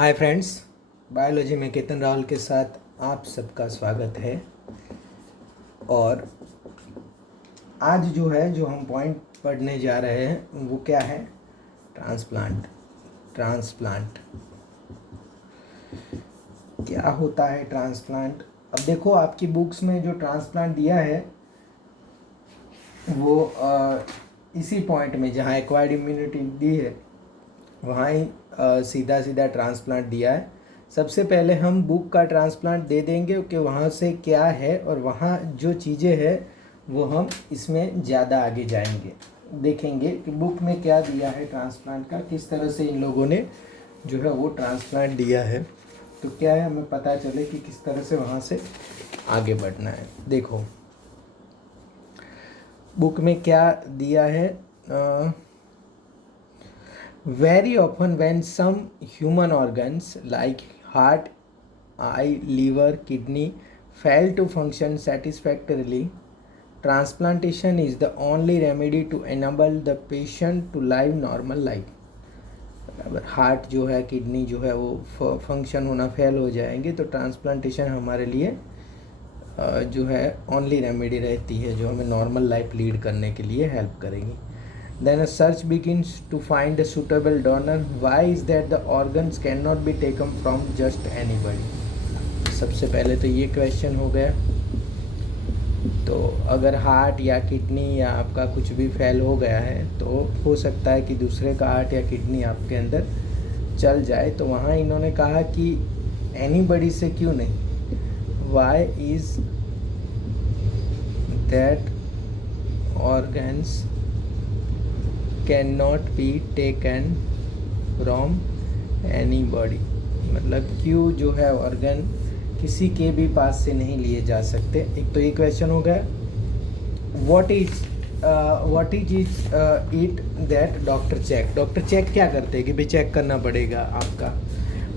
Hi friends, biology में केतन राहुल के साथ आप सबका स्वागत है। और आज जो हम पॉइंट पढ़ने जा रहे हैं वो क्या है? ट्रांसप्लांट क्या होता है ट्रांसप्लांट? अब देखो, आपकी बुक्स में जो ट्रांसप्लांट दिया है वो इसी पॉइंट में जहाँ एक्वायर्ड इम्यूनिटी दी है वहाँ ही सीधा सीधा ट्रांसप्लांट दिया है। सबसे पहले हम बुक का ट्रांसप्लांट दे देंगे कि वहाँ से क्या है, और वहाँ जो चीज़ें हैं वो हम इसमें ज़्यादा आगे जाएंगे, देखेंगे कि बुक में क्या दिया है ट्रांसप्लांट का, किस तरह से इन लोगों ने जो है वो ट्रांसप्लांट दिया है। तो क्या है, हमें पता चले कि किस तरह से वहाँ से आगे बढ़ना है। देखो बुक में क्या दिया है। Very often when some human organs like heart, eye, liver, kidney fail to function satisfactorily, transplantation is the only remedy to enable the patient to live normal life. अगर हार्ट जो है, किडनी जो है वो फंक्शन होना fail हो जाएंगे तो ट्रांसप्लांटेशन हमारे लिए जो है ओनली रेमेडी रहती है, जो हमें नॉर्मल लाइफ लीड करने के लिए हेल्प करेगी। Then a search begins to find a suitable donor. Why is that the organs cannot be taken from just anybody? सबसे पहले तो ये क्वेश्चन हो गया। तो अगर हार्ट या किडनी या आपका कुछ भी फेल हो गया है तो हो सकता है कि दूसरे का हार्ट या किडनी आपके अंदर चल जाए। तो वहाँ इन्होंने कहा कि एनीबडी से क्यों नहीं। Why is that organs can not be taken from any body, मतलब क्यों जो है ऑर्गन किसी के भी पास से नहीं लिए जा सकते। एक तो ये क्वेश्चन हो गया। What is it that doctor check क्या करते हैं कि भाई चेक करना पड़ेगा आपका,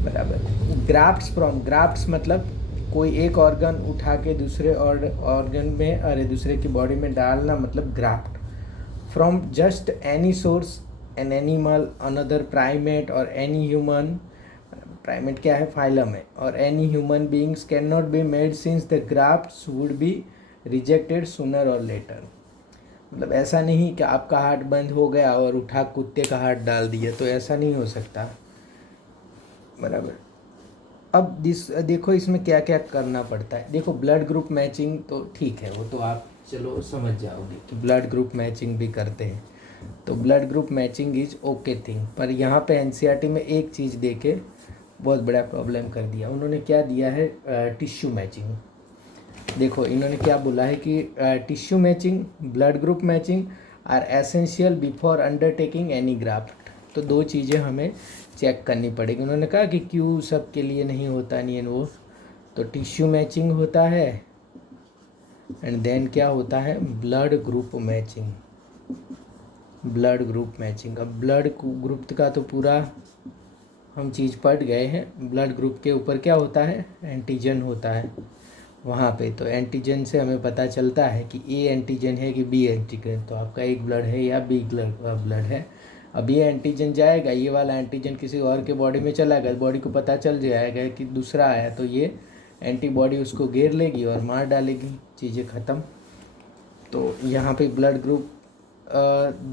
बराबर। ग्राफ्ट्स मतलब कोई एक ऑर्गन उठा के दूसरे ऑर्गन में दूसरे की बॉडी में डालना, मतलब graft. From just any source, an animal, another primate or any human, primate क्या है, phylum है, और any human beings cannot be made since the grafts would be rejected sooner or later। मतलब ऐसा नहीं कि आपका हार्ट बंद हो गया और उठा कुत्ते का हार्ट डाल दिया, तो ऐसा नहीं हो सकता, बराबर। अब देखो इसमें क्या क्या करना पड़ता है। देखो ब्लड ग्रुप मैचिंग तो ठीक है, वो तो आप चलो समझ जाओगे कि ब्लड ग्रुप मैचिंग भी करते हैं, तो blood group matching is okay thing. पर यहाँ पे एनसीईआरटी में एक चीज़ दे के बहुत बड़ा प्रॉब्लम कर दिया। उन्होंने क्या दिया है, टिश्यू मैचिंग। देखो इन्होंने क्या बोला है कि tissue matching, blood group matching are essential before undertaking any graft. तो दो चीज़ें हमें चेक करनी पड़ेगी। उन्होंने कहा कि क्यों सब के लिए नहीं होता, नहीं वो तो टिश्यू मैचिंग होता है, एंड देन क्या होता है, ब्लड ग्रुप मैचिंग। अब ब्लड ग्रुप का तो पूरा हम चीज़ पढ़ गए हैं। ब्लड ग्रुप के ऊपर क्या होता है, एंटीजन होता है वहाँ पे। तो एंटीजन से हमें पता चलता है कि ए एंटीजन है कि बी एंटीजन, तो आपका एक ब्लड है या बी ब्लड है। अब ये एंटीजन जाएगा, ये वाला एंटीजन किसी और के बॉडी में चला गया, बॉडी को पता चल जाएगा कि दूसरा आया, तो ये एंटीबॉडी उसको घेर लेगी और मार डालेगी, चीज़ें ख़त्म। तो यहाँ पे ब्लड ग्रुप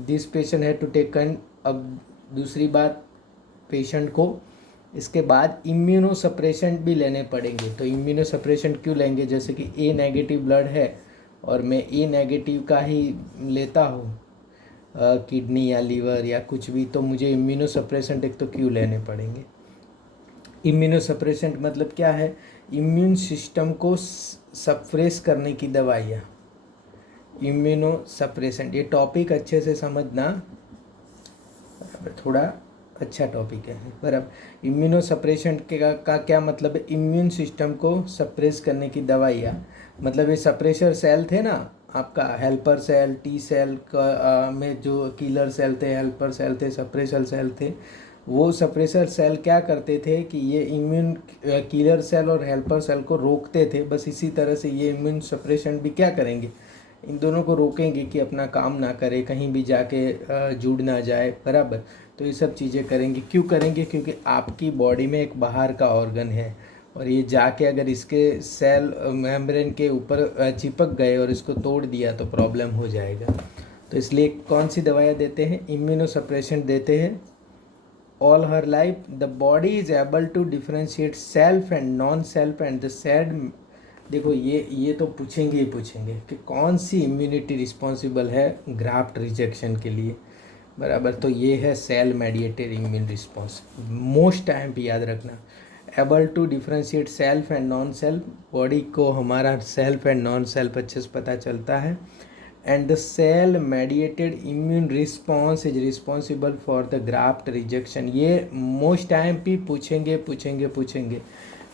दिस पेशेंट है टू टेकन। अब दूसरी बात, पेशेंट को इसके बाद इम्यूनो सप्रेशेंट भी लेने पड़ेंगे। तो इम्यूनो सप्रेशेंट क्यों लेंगे, जैसे कि ए नेगेटिव ब्लड है और मैं ए नेगेटिव का ही लेता हूँ, किडनी या लीवर या कुछ भी, तो मुझे इम्यूनो सप्रेशेंट एक तो क्यों लेने पड़ेंगे। इम्यूनो सप्रेशेंट मतलब क्या है, इम्यून सिस्टम को सप्रेस करने की दवाइयाँ, इम्यूनो सप्रेसेंट। ये टॉपिक अच्छे से समझना, थोड़ा अच्छा टॉपिक है, बराबर। इम्यूनो सप्रेशेंट का क्या मतलब है, इम्यून सिस्टम को सप्रेस करने की दवाइयाँ। मतलब ये सप्रेशर सेल थे ना आपका, हेल्पर सेल, टी सेल का में जो किलर सेल थे, हेल्पर सेल थे, सप्रेशर सेल थे, वो सप्रेशर सेल क्या करते थे कि ये इम्यून किलर सेल और हेल्पर सेल को रोकते थे। बस इसी तरह से ये इम्यून सप्रेशन भी क्या करेंगे, इन दोनों को रोकेंगे कि अपना काम ना करे, कहीं भी जाके जुड़ ना जाए, बराबर। तो ये सब चीज़ें करेंगे। क्यों करेंगे? क्योंकि आपकी बॉडी में एक बाहर का ऑर्गन है और ये जाके अगर इसके सेल मेम्ब्रेन के ऊपर चिपक गए और इसको तोड़ दिया तो प्रॉब्लम हो जाएगा। तो इसलिए कौन सी दवाइयाँ देते हैं? इम्यूनोसप्रेशन देते हैं। All her life the body is able to differentiate self and non self and the sad. देखो ये तो पूछेंगे ही पूछेंगे कि कौन सी इम्यूनिटी रिस्पॉन्सिबल है ग्राफ्ट रिजेक्शन के लिए, बराबर। तो ये है cell mediated immune response. Most time पे याद रखना, able to differentiate self and non self. Body को हमारा सेल्फ एंड नॉन सेल्फ अच्छे से पता चलता है। And the cell mediated immune response is responsible for the graft rejection. ये मोस्ट टाइम पे पूछेंगे।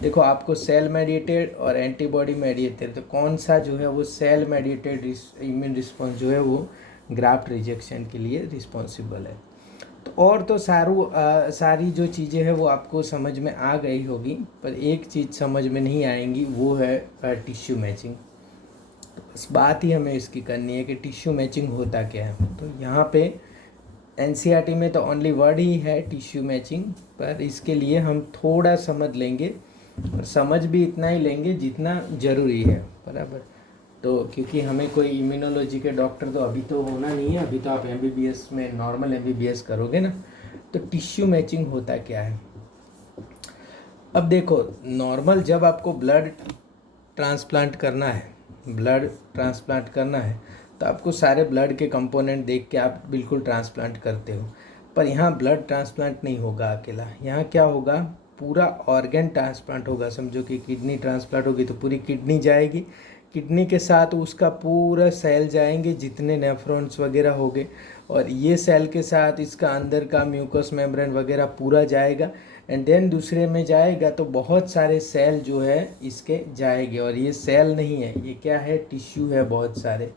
देखो आपको सेल मेडिएटेड और एंटीबॉडी मेडिएटेड, तो कौन सा जो है वो सेल मेडिएटेड इम्यून रिस्पॉन्स जो है वो ग्राफ्ट रिजेक्शन के लिए रिस्पॉन्सिबल है। तो और तो सारी जो चीज़ें हैं वो आपको समझ में आ गई होगी, पर एक चीज़ समझ में नहीं आएंगी, वो है टिश्यू मैचिंग। तो बस बात ही हमें इसकी करनी है कि टिश्यू मैचिंग होता क्या है। तो यहाँ पे एनसीईआरटी में तो ओनली वर्ड ही है टिश्यू मैचिंग, पर इसके लिए हम थोड़ा समझ लेंगे और समझ भी इतना ही लेंगे जितना ज़रूरी है, बराबर। तो क्योंकि हमें कोई इम्यूनोलॉजी के डॉक्टर तो अभी तो होना नहीं है, अभी तो आप एमबीबीएस में नॉर्मल एमबीबीएस करोगे ना। तो टिश्यू मैचिंग होता क्या है? अब देखो, नॉर्मल जब आपको ब्लड ट्रांसप्लांट करना है तो आपको सारे ब्लड के कंपोनेंट देख के आप बिल्कुल ट्रांसप्लांट करते हो। पर यहाँ ब्लड ट्रांसप्लांट नहीं होगा अकेला, यहाँ क्या होगा, पूरा ऑर्गन ट्रांसप्लांट होगा। समझो कि किडनी ट्रांसप्लांट होगी तो पूरी किडनी जाएगी, किडनी के साथ उसका पूरा सेल जाएंगे जितने नेफ्रॉन्स वगैरह हो गए, और ये सेल के साथ इसका अंदर का म्यूकस मेम्ब्रेन वगैरह पूरा जाएगा। एंड देन दूसरे में जाएगा तो बहुत सारे सेल जो है इसके जाएंगे, और ये सेल नहीं है, ये क्या है, टिश्यू है। बहुत सारे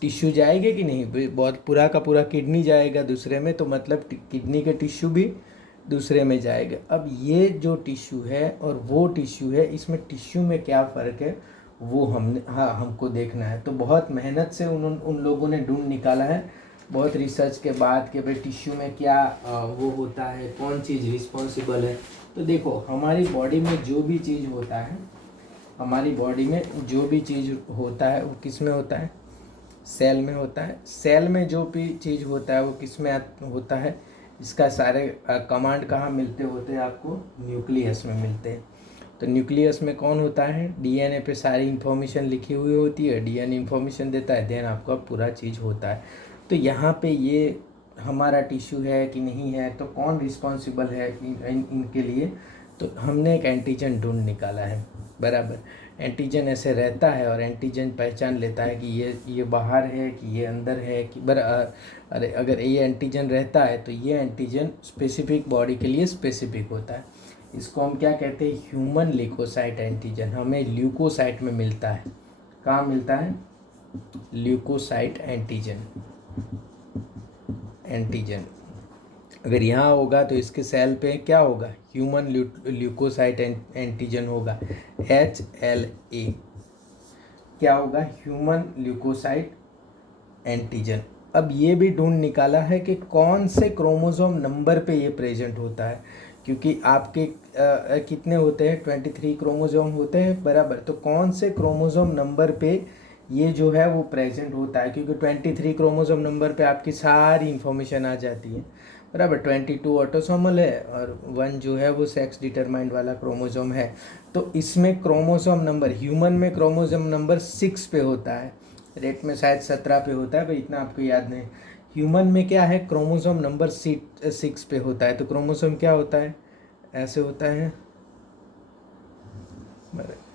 टिश्यू जाएंगे कि नहीं, बहुत पूरा का पूरा किडनी जाएगा दूसरे में, तो मतलब किडनी के टिश्यू भी दूसरे में जाएगा। अब ये जो टिश्यू है और वो टिश्यू है, इसमें टिश्यू में क्या फ़र्क है वो हमको देखना है। तो बहुत मेहनत से उन लोगों ने ढूंढ निकाला है, बहुत रिसर्च के बाद कि भाई टिश्यू में क्या वो होता है, कौन चीज़ रिस्पॉन्सिबल है। तो देखो हमारी बॉडी में जो भी चीज़ होता है, वो किस में होता है, सेल में होता है। सेल में जो भी चीज़ होता है वो किस में होता है, इसका सारे कमांड कहाँ मिलते होते हैं आपको, न्यूक्लियस में मिलते हैं। तो न्यूक्लियस में कौन होता है, डीएनए पे सारी इन्फॉर्मेशन लिखी हुई होती है, डीएनए इन्फॉर्मेशन देता है, देन आपका पूरा चीज़ होता है। तो यहाँ पे ये हमारा टिश्यू है कि नहीं है, तो कौन रिस्पॉन्सिबल है इनके लिए, तो हमने एक एंटीजन ढूंढ निकाला है, बराबर। एंटीजन ऐसे रहता है और एंटीजन पहचान लेता है कि ये बाहर है कि ये अंदर है कि अरे अगर ये एंटीजन रहता है तो ये एंटीजन स्पेसिफिक बॉडी के लिए स्पेसिफिक होता है। इसको हम क्या कहते हैं, ह्यूमन ल्यूकोसाइट एंटीजन। हमें ल्यूकोसाइट में मिलता है, कहाँ मिलता है, ल्यूकोसाइट एंटीजन अगर यहाँ होगा तो इसके सेल पे क्या होगा, ह्यूमन ल्यूकोसाइट एंटीजन होगा, HLA। क्या होगा, ह्यूमन ल्यूकोसाइट एंटीजन। अब ये भी ढूंढ निकाला है कि कौन से क्रोमोसोम नंबर पे ये प्रेजेंट होता है, क्योंकि आपके कितने होते हैं, 23 क्रोमोसोम होते हैं, बराबर। तो कौन से क्रोमोसोम नंबर पे ये जो है वो प्रेजेंट होता है, क्योंकि 23 क्रोमोसोम नंबर पे आपकी सारी इन्फॉर्मेशन आ जाती है, बराबर। 22 ऑटोसोमल है और 1 जो है वो सेक्स डिटरमाइंड वाला क्रोमोसोम है। तो इसमें क्रोमोसोम नंबर, ह्यूमन में क्रोमोसोम नंबर 6 पे होता है, रेट में शायद 17 पे होता है भाई, इतना आपको याद नहीं। ह्यूमन में क्या है, क्रोमोसोम नंबर 6 पे होता है। तो क्रोमोसोम क्या होता है, ऐसे होता है,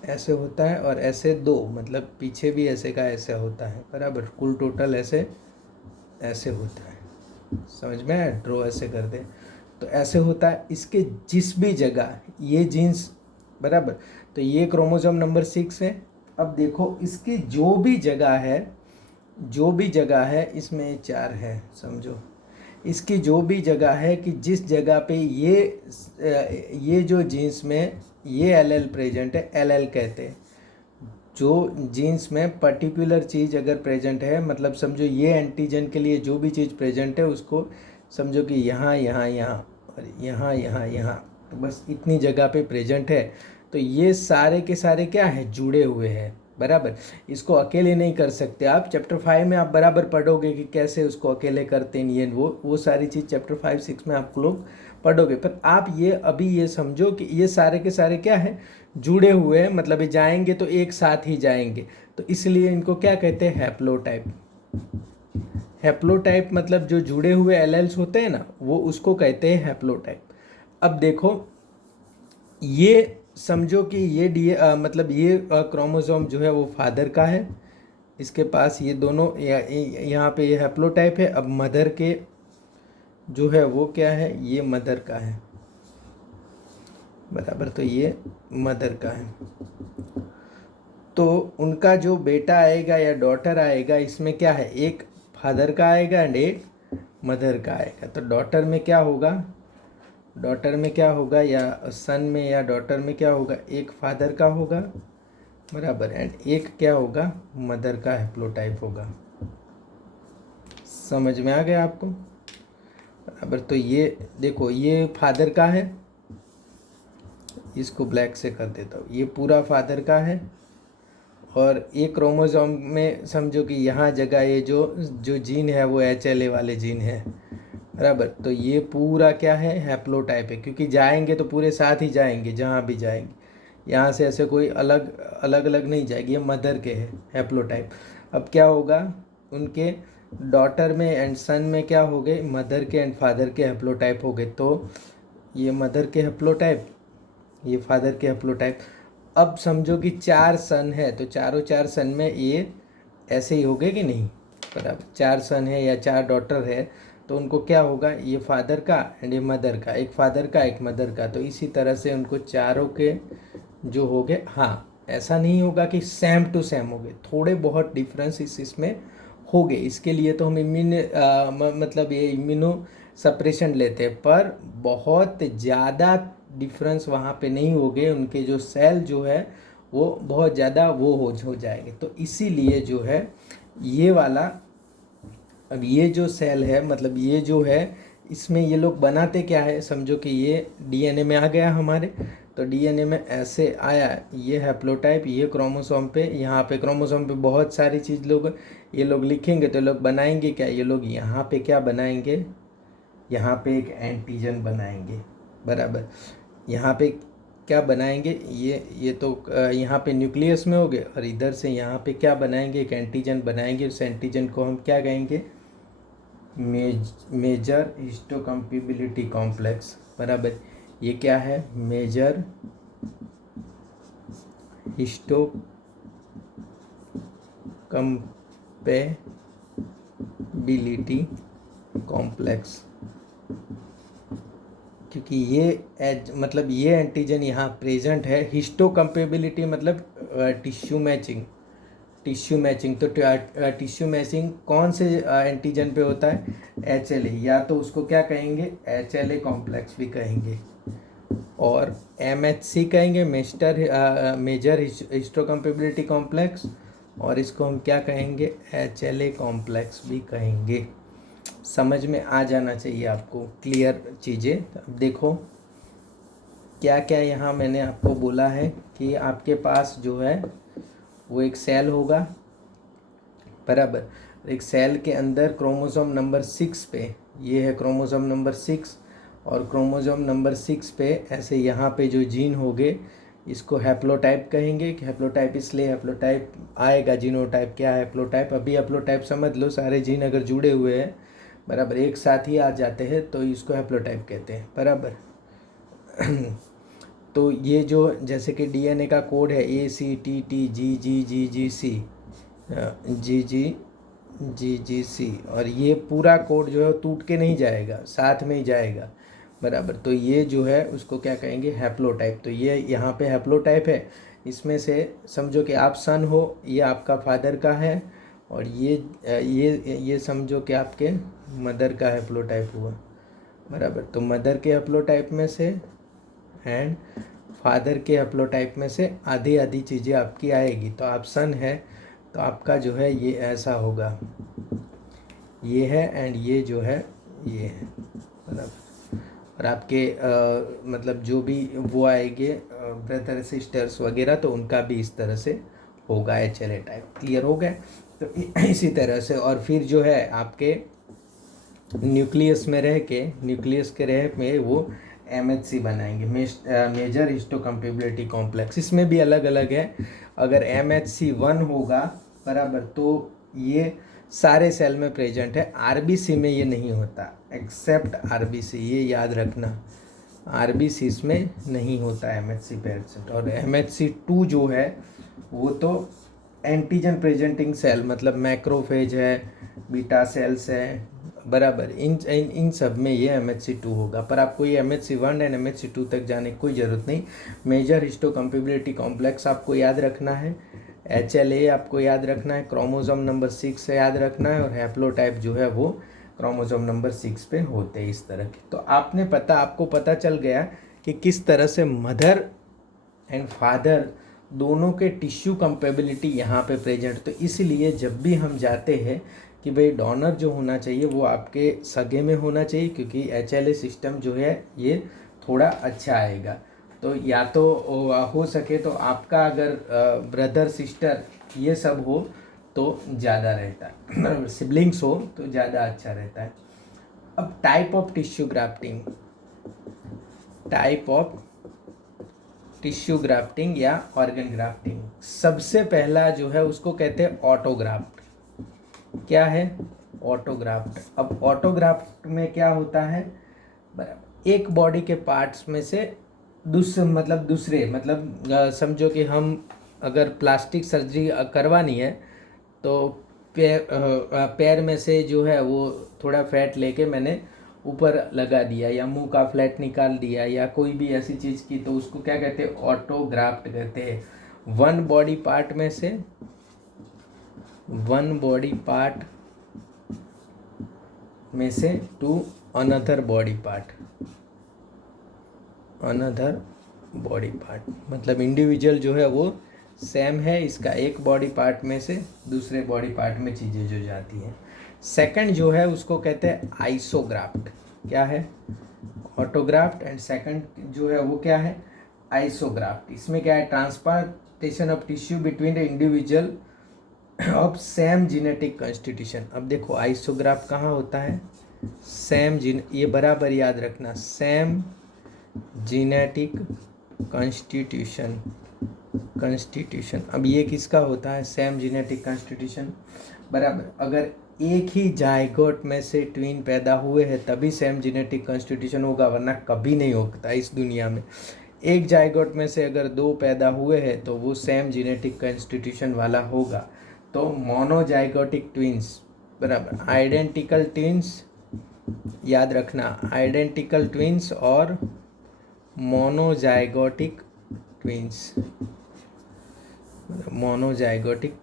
ऐसे होता है और ऐसे 2, मतलब पीछे भी ऐसे का ऐसे होता है, बराबर। कुल टोटल ऐसे होता है, समझ में आया, ड्रॉ ऐसे कर दे तो ऐसे होता है। इसके जिस भी जगह ये जीन्स, बराबर, तो ये क्रोमोसोम नंबर 6 है। अब देखो इसकी जो भी जगह है इसमें 4 है, समझो। इसकी जो भी जगह है कि जिस जगह पे ये जो जीन्स में ये LL प्रेजेंट है, LL कहते हैं, जो जीन्स में पर्टिकुलर चीज़ अगर प्रेजेंट है, मतलब समझो ये एंटीजन के लिए जो भी चीज़ प्रेजेंट है उसको समझो कि यहाँ यहाँ यहाँ और यहाँ यहाँ यहाँ, तो बस इतनी जगह पे प्रेजेंट है, तो ये सारे के सारे क्या है, जुड़े हुए हैं, बराबर। इसको अकेले नहीं कर सकते आप। चैप्टर 5 में आप बराबर पढ़ोगे कि कैसे उसको अकेले करते हैं, ये वो सारी चीज़ चैप्टर 5-6 में आप लोग पढ़ोगे। पर आप ये अभी ये समझो कि ये सारे के सारे क्या है, जुड़े हुए हैं, मतलब ये जाएंगे तो एक साथ ही जाएंगे, तो इसलिए इनको क्या कहते हैं, हैप्लोटाइप। हैप्लोटाइप मतलब जो जुड़े हुए एलेल्स होते हैं ना, वो उसको कहते हैं हैप्लोटाइप। अब देखो, ये समझो कि ये मतलब ये क्रोमोसोम जो है वो फादर का है, इसके पास ये दोनों यहाँ पे ये हैप्लोटाइप है। अब मदर के जो है वो क्या है, ये मदर का है, बराबर, तो ये मदर का है। तो उनका जो बेटा आएगा या डॉटर आएगा, इसमें क्या है, एक फादर का आएगा एंड एक मदर का आएगा। तो डॉटर में क्या होगा, डॉटर में क्या होगा, या सन में या डॉटर में क्या होगा, एक फादर का होगा, बराबर, एंड एक क्या होगा, मदर का हैप्लोटाइप होगा। समझ में आ गया आपको, बराबर। तो ये देखो, ये फादर का है, इसको ब्लैक से कर देता हूँ, ये पूरा फादर का है। और एक क्रोमोसोम में समझो कि यहाँ जगह ये जो जो जीन है वो HLA वाले जीन है, बराबर। तो ये पूरा क्या है, हैप्लोटाइप है, क्योंकि जाएंगे तो पूरे साथ ही जाएंगे, जहाँ भी जाएंगे, यहाँ से ऐसे कोई अलग अलग अलग नहीं जाएगी, ये मदर के है हैप्लोटाइप। अब क्या होगा, उनके डॉटर में एंड सन में क्या हो गए, मदर के एंड फादर के हैप्लोटाइप हो गए। तो ये मदर के हैप्लोटाइप, ये फादर के हैप्लोटाइप। अब समझो कि 4 सन है, तो चारों 4 सन में ये ऐसे ही हो गए कि नहीं, बराबर। 4 सन है या 4 डॉटर है, तो उनको क्या होगा, ये फादर का एंड ये मदर का, एक फादर का एक मदर का। तो इसी तरह से उनको चारों के जो हो गए, हाँ, ऐसा नहीं होगा कि सेम टू सेम हो गए, थोड़े बहुत डिफरेंस इसमें हो गए। इसके लिए तो हम मतलब ये इम्यूनो सप्रेशन लेते हैं, पर बहुत ज़्यादा डिफरेंस वहाँ पे नहीं हो गए, उनके जो सेल जो है वो बहुत ज़्यादा वो हो जाएंगे। तो इसीलिए जो है ये वाला, अब ये जो सेल है, मतलब ये जो है, इसमें ये लोग बनाते क्या है, समझो कि ये DNA में आ गया हमारे, तो DNA में ऐसे आया, ये हैप्लोटाइप, ये क्रोमोसोम पे, यहाँ पे क्रोमोसोम पे बहुत सारी चीज़ लोग ये लोग लिखेंगे, तो लोग बनाएंगे क्या, ये लोग यहाँ पे क्या बनाएंगे, यहाँ पे एक एंटीजन बनाएंगे, बराबर। यहाँ पे क्या बनाएंगे, ये तो यहाँ पे न्यूक्लियस में हो गए, और इधर से यहाँ पे क्या बनाएंगे, एक एंटीजन बनाएंगे। उस एंटीजन को हम क्या कहेंगे, मेजर हिस्टोकम्पेबिलिटी कॉम्प्लेक्स, बराबर। ये क्या है, मेजर हिस्टोकम्पेबिलिटी कॉम्प्लेक्स, क्योंकि ये मतलब ये एंटीजन यहाँ प्रेजेंट है। हिस्टोकम्पेबिलिटी मतलब टिश्यू मैचिंग, टिश्यू मैचिंग। तो टिश्यू मैचिंग कौन से एंटीजन पे होता है, HLA, या तो उसको क्या कहेंगे, HLA कॉम्प्लेक्स भी कहेंगे, और MHC कहेंगे, मेजर हिस्टोकम्पेबिलिटी कॉम्प्लेक्स, और इसको हम क्या कहेंगे, HLA कॉम्प्लेक्स भी कहेंगे। समझ में आ जाना चाहिए आपको, क्लियर चीज़ें। अब देखो क्या क्या यहाँ मैंने आपको बोला है कि आपके पास जो है वो एक सेल होगा, बराबर। एक सेल के अंदर क्रोमोसोम नंबर 6 पे, ये है क्रोमोसोम नंबर 6, और क्रोमोसोम नंबर 6 पे ऐसे यहाँ पे जो जीन होंगे, इसको हैप्लोटाइप कहेंगे। कि हैप्लोटाइप इसलिए हैप्लोटाइप आएगा, जीनोटाइप क्या है, हैप्लोटाइप। अभी हैप्लोटाइप समझ लो, सारे जीन अगर जुड़े हुए हैं, बराबर, एक साथ ही आ जाते हैं, तो इसको हैप्लोटाइप कहते हैं, बराबर। तो ये जो जैसे कि DNA का कोड है ACTTGGGGC, GGGGC, और ये पूरा कोड जो है टूट के नहीं जाएगा, साथ में ही जाएगा, बराबर। तो ये जो है उसको क्या कहेंगे, हैप्लोटाइप। तो ये यहाँ पे हैप्लोटाइप है, इसमें से समझो कि आप सन हो, ये आपका फादर का है, और ये समझो कि आपके मदर का हैप्लोटाइप हुआ, बराबर। तो मदर के हैप्लोटाइप में से एंड फादर के हैप्लोटाइप में से आधी आधी चीज़ें आपकी आएगी। तो आप सन है तो आपका जो है ये ऐसा होगा, ये है एंड ये जो है ये है बराबर। और आपके मतलब जो भी वो आएंगे ब्रदर सिस्टर्स वगैरह तो उनका भी इस तरह से होगा HLA टाइप। क्लियर हो गया? तो इसी तरह से और फिर जो है आपके न्यूक्लियस में रह के, न्यूक्लियस के रह में वो MHC बनाएंगे, मेजर हिस्टोकम्पेबिलिटी कॉम्प्लेक्स। इसमें भी अलग अलग है। अगर MHC1 होगा बराबर तो ये सारे सेल में प्रेजेंट है। RBC में ये नहीं होता, एक्सेप्ट RBC, ये याद रखना, RBC इसमें नहीं होता MHC प्रेजेंट। और MHC2 जो है वो तो एंटीजन प्रेजेंटिंग सेल, मतलब मैक्रोफेज है, बीटा सेल्स है बराबर, इन सब में ये MHC2 होगा। पर आपको ये MHC1 एंड MHC2 तक जाने की कोई ज़रूरत नहीं। मेजर हिस्टोकम्पेबिलिटी कॉम्प्लेक्स आपको याद रखना है, HLA आपको याद रखना है, क्रोमोसोम नंबर 6 से याद रखना है, और हैप्लोटाइप जो है वो क्रोमोसोम नंबर 6 पे होते हैं इस तरह के। तो आपको पता चल गया कि किस तरह से मदर एंड फादर दोनों के टिश्यू कंपेबिलिटी यहाँ पे प्रेजेंट। तो इसलिए जब भी हम जाते हैं कि भाई डोनर जो होना चाहिए वो आपके सगे में होना चाहिए, क्योंकि HLA सिस्टम जो है ये थोड़ा अच्छा आएगा। तो या तो हो सके तो आपका अगर ब्रदर सिस्टर ये सब हो तो ज़्यादा रहता है, सिबलिंग्स हो तो ज़्यादा अच्छा रहता है। अब type of tissue grafting, type of tissue grafting या ऑर्गन ग्राफ्टिंग। सबसे पहला जो है उसको कहते हैं ऑटोग्राफ्ट। क्या है? ऑटोग्राफ्ट। अब ऑटोग्राफ्ट में क्या होता है, एक बॉडी के पार्ट्स में से दूसरे समझो कि हम अगर प्लास्टिक सर्जरी करवानी है तो पैर में से जो है वो थोड़ा फैट लेके मैंने ऊपर लगा दिया, या मुंह का फ्लैट निकाल दिया, या कोई भी ऐसी चीज़ की, तो उसको क्या कहते हैं? ऑटोग्राफ्ट कहते हैं। वन बॉडी पार्ट में से टू अनदर बॉडी पार्ट, मतलब इंडिविजुअल जो है वो सेम है, इसका एक बॉडी पार्ट में से दूसरे बॉडी पार्ट में चीज़ें जो जाती हैं। सेकंड जो है उसको कहते हैं आइसोग्राफ्ट। क्या है? ऑटोग्राफ्ट। एंड सेकंड जो है वो क्या है? आइसोग्राफ्ट। इसमें क्या है? Transplantation of tissue between the individual of same genetic constitution. अब देखो आइसोग्राफ्ट कहाँ होता है? ये बराबर याद रखना, सेम जीनेटिक कॉन्स्टिट्यूशन। अब ये किसका होता है? सेम जीनेटिक कॉन्स्टिट्यूशन बराबर। अगर एक ही जायगोट में से ट्विन पैदा हुए हैं तभी सेम जीनेटिक कॉन्स्टिट्यूशन होगा, वरना कभी नहीं होता इस दुनिया में। एक जायगोट में से अगर दो पैदा हुए हैं तो वो सेम जीनेटिक कॉन्स्टिट्यूशन वाला होगा। तो मोनोजाइगोटिक ट्विंस बराबर, आइडेंटिकल ट्विंस याद रखना, आइडेंटिकल ट्विंस और मोनोजाइगोटिक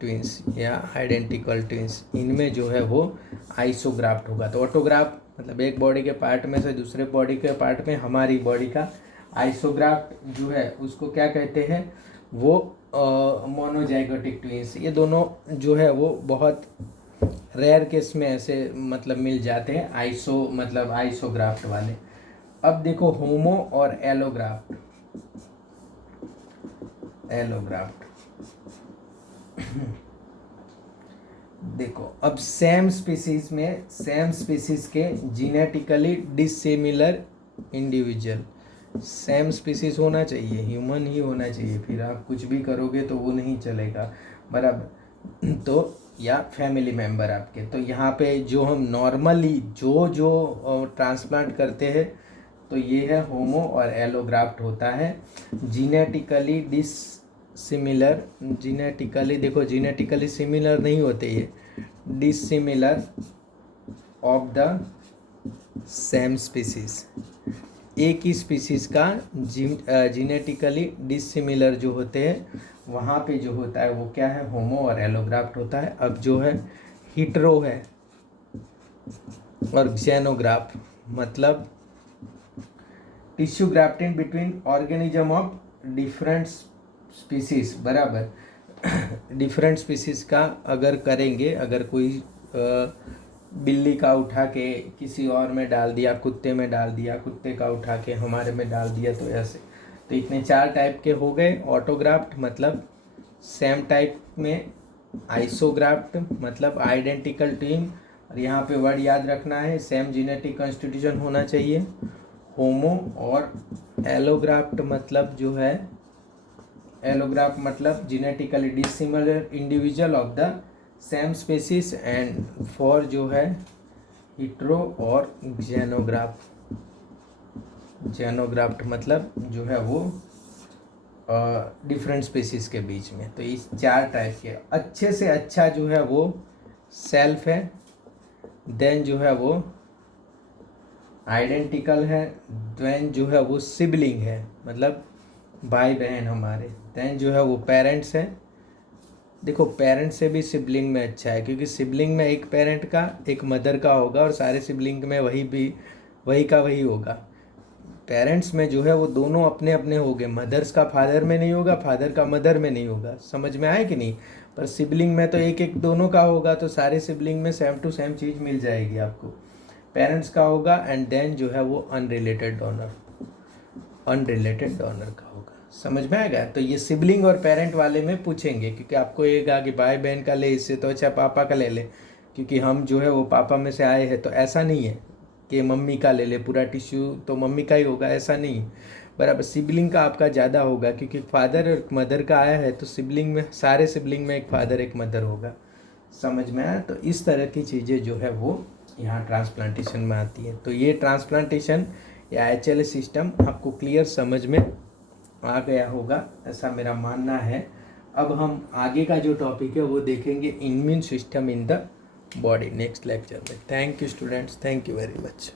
ट्विंस या आइडेंटिकल ट्विंस, इनमें जो है वो आइसोग्राफ्ट होगा। तो ऑटोग्राफ्ट मतलब एक बॉडी के पार्ट में से दूसरे बॉडी के पार्ट में हमारी बॉडी का आइसोग्राफ्ट जो है उसको क्या कहते हैं? वो मोनोजाइगोटिक ट्विंस। ये दोनों जो है वो बहुत रेयर केस में ऐसे मिल जाते हैं आइसोग्राफ्ट वाले। अब देखो होमो और एलोग्राफ्ट। देखो अब सेम स्पीसीज के genetically dissimilar individual, same species होना चाहिए, ह्यूमन ही होना चाहिए, फिर आप कुछ भी करोगे तो वो नहीं चलेगा बराबर। तो या फैमिली मेम्बर आपके। तो यहाँ पे जो हम नॉर्मली जो ट्रांसप्लांट करते हैं तो ये है होमो और एलोग्राफ्ट होता है। जीनेटिकली डिसिमिलर, जीनेटिकली सिमिलर नहीं होते ये, dissimilar of the same species. एक ही स्पीसीज का जीनेटिकली डिसिमिलर जो होते हैं वहाँ पे जो होता है वो क्या है? होमो और एलोग्राफ्ट होता है। अब जो है हिटरो है और xenograph, मतलब tissue grafting between organism of different species, बराबर डिफरेंट स्पीसीज का अगर करेंगे, अगर कोई बिल्ली का उठा के किसी और में डाल दिया, कुत्ते में डाल दिया, कुत्ते का उठा के हमारे में डाल दिया, तो ऐसे, तो इतने 4 टाइप के हो गए। ऑटोग्राफ्ट मतलब सेम टाइप में, आइसोग्राफ्ट मतलब आइडेंटिकल ट्विन, और यहाँ पे वर्ड याद रखना है, सेम जीनेटिक कॉन्स्टिट्यूशन होना चाहिए। होमो और एलोग्राफ्ट मतलब जो है, एलोग्राफ्ट मतलब genetically dissimilar individual of the same species, and for जो है हिट्रो और जेनोग्राफ्ट, जेनोग्राफ्ट मतलब जो है वो डिफरेंट स्पेसीज के बीच में। तो इस 4 टाइप के अच्छे से अच्छा जो है वो सेल्फ है, देन जो है वो आइडेंटिकल है, देन जो है वो सिबलिंग है, मतलब भाई बहन हमारे, देन जो है वो पेरेंट्स है। देखो पेरेंट्स से भी सिबलिंग में अच्छा है, क्योंकि सिबलिंग में एक पेरेंट का एक मदर का होगा, और सारे सिबलिंग में वही का वही होगा। पेरेंट्स में जो है वो दोनों अपने अपने हो गए, मदर्स का फादर में नहीं होगा, फादर का मदर में नहीं होगा। समझ में आए कि नहीं? पर सिबलिंग में तो एक एक दोनों का होगा, तो सारे सिबलिंग में सेम टू सेम चीज़ मिल जाएगी आपको। पेरेंट्स का होगा, एंड देन जो है वो अनरिलेटेड डोनर, अनरिलेटेड डोनर का होगा। समझ में आएगा? तो ये सिबलिंग और पेरेंट वाले में पूछेंगे, क्योंकि आपको ये कहा कि भाई बहन का ले, इससे तो अच्छा पापा का ले ले, क्योंकि हम जो है वो पापा में से आए हैं। तो ऐसा नहीं है कि मम्मी का ले ले, पूरा टिश्यू तो मम्मी का ही होगा, ऐसा नहीं। बराबर सिबलिंग का आपका ज़्यादा होगा, क्योंकि फादर और मदर का आया है, तो सिबलिंग में, सारे सिबलिंग में एक फादर एक मदर होगा। समझ में आया? तो इस तरह की चीज़ें जो है वो यहाँ ट्रांसप्लांटेशन में आती है। तो ये ट्रांसप्लांटेशन या HLA सिस्टम आपको क्लियर समझ में आ गया होगा, ऐसा मेरा मानना है। अब हम आगे का जो टॉपिक है वो देखेंगे, immune system in the body, next lecture में। Thank you students, thank you very much.